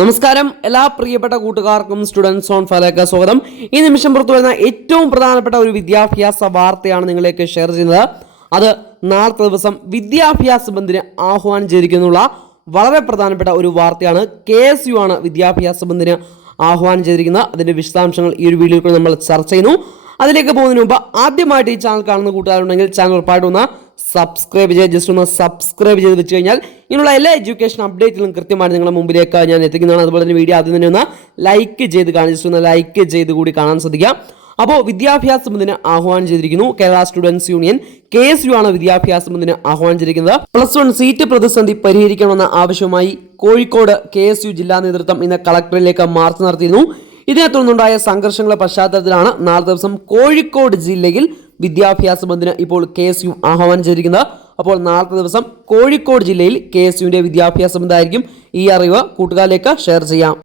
നമസ്കാരം എല്ലാ പ്രിയപ്പെട്ട കൂട്ടുകാർക്കും സ്റ്റുഡൻസ് ഓൺ ഫയലിലേക്ക് സ്വാഗതം. ഈ നിമിഷം പുറത്തു വരുന്ന ഏറ്റവും പ്രധാനപ്പെട്ട ഒരു വിദ്യാഭ്യാസ വാർത്തയാണ് നിങ്ങളിലേക്ക് ഷെയർ ചെയ്യുന്നത്. അത് നാളത്തെ ദിവസം വിദ്യാഭ്യാസ ബന്ദിന് ആഹ്വാനം ചെയ്തിരിക്കുന്നുള്ള വളരെ പ്രധാനപ്പെട്ട ഒരു വാർത്തയാണ്. KSU ആണ് വിദ്യാഭ്യാസ ബന്ദിന് ആഹ്വാനം ചെയ്തിരിക്കുന്നത്. അതിൻ്റെ വിശദാംശങ്ങൾ ഈ ഒരു വീഡിയോയിൽ നമ്മൾ ചർച്ച ചെയ്യുന്നു. അതിലേക്ക് പോകുന്നതിന് മുമ്പ് ആദ്യമായിട്ട് ഈ ചാനൽ കാണുന്ന കൂട്ടുകാരുണ്ടെങ്കിൽ ചാനൽ ഉറപ്പായിട്ട് ഒന്ന് സബ്സ്ക്രൈബ് ചെയ്യുക. ജസ്റ്റ് ഒന്ന് സബ്സ്ക്രൈബ് ചെയ്ത് വെച്ച് കഴിഞ്ഞാൽ ഇങ്ങനെയുള്ള എല്ലാ എഡ്യൂക്കേഷൻ അപ്ഡേറ്റുകളും കൃത്യമായിട്ട് നിങ്ങളുടെ മുമ്പിലേക്ക് ഞാൻ എത്തിക്കുന്നതാണ്. അതുപോലെ തന്നെ വീഡിയോ ആദ്യം തന്നെ ഒന്ന് ലൈക്ക് ചെയ്ത് കാണുക. ജസ്റ്റ് ഒന്ന് ലൈക്ക് ചെയ്ത് കൂടി കാണാൻ ശ്രദ്ധിക്കുക. അപ്പോൾ വിദ്യാഭ്യാസ ബന്ദിന് ആഹ്വാനം ചെയ്തിരിക്കുന്നു. കേരള സ്റ്റുഡൻസ് യൂണിയൻ KSU ആണ് വിദ്യാഭ്യാസ ബന്ദിന് ആഹ്വാനം ചെയ്തിരിക്കുന്നത്. +1 സീറ്റ് പ്രതിസന്ധി പരിഹരിക്കണമെന്ന ആവശ്യവുമായി കോഴിക്കോട് KSU ജില്ലാ നേതൃത്വം ഇന്ന് കളക്ടറിലേക്ക് മാർച്ച് നടത്തിയിരുന്നു. ഇതിനെ തുടർന്നുണ്ടായ സംഘർഷങ്ങളുടെ പശ്ചാത്തലത്തിലാണ് നാളെ ദിവസം കോഴിക്കോട് ജില്ലയിൽ വിദ്യാഭ്യാസ ബന്ദിന് ഇപ്പോൾ KSU ആഹ്വാനം ചെയ്തിരിക്കുന്നത്. അപ്പോൾ നാളത്തെ ദിവസം കോഴിക്കോട് ജില്ലയിൽ KSUവിൻ്റെ വിദ്യാഭ്യാസ ബന്ദായിരിക്കും. ഈ അറിവ് കൂട്ടുകാരിലേക്ക് ഷെയർ ചെയ്യാം.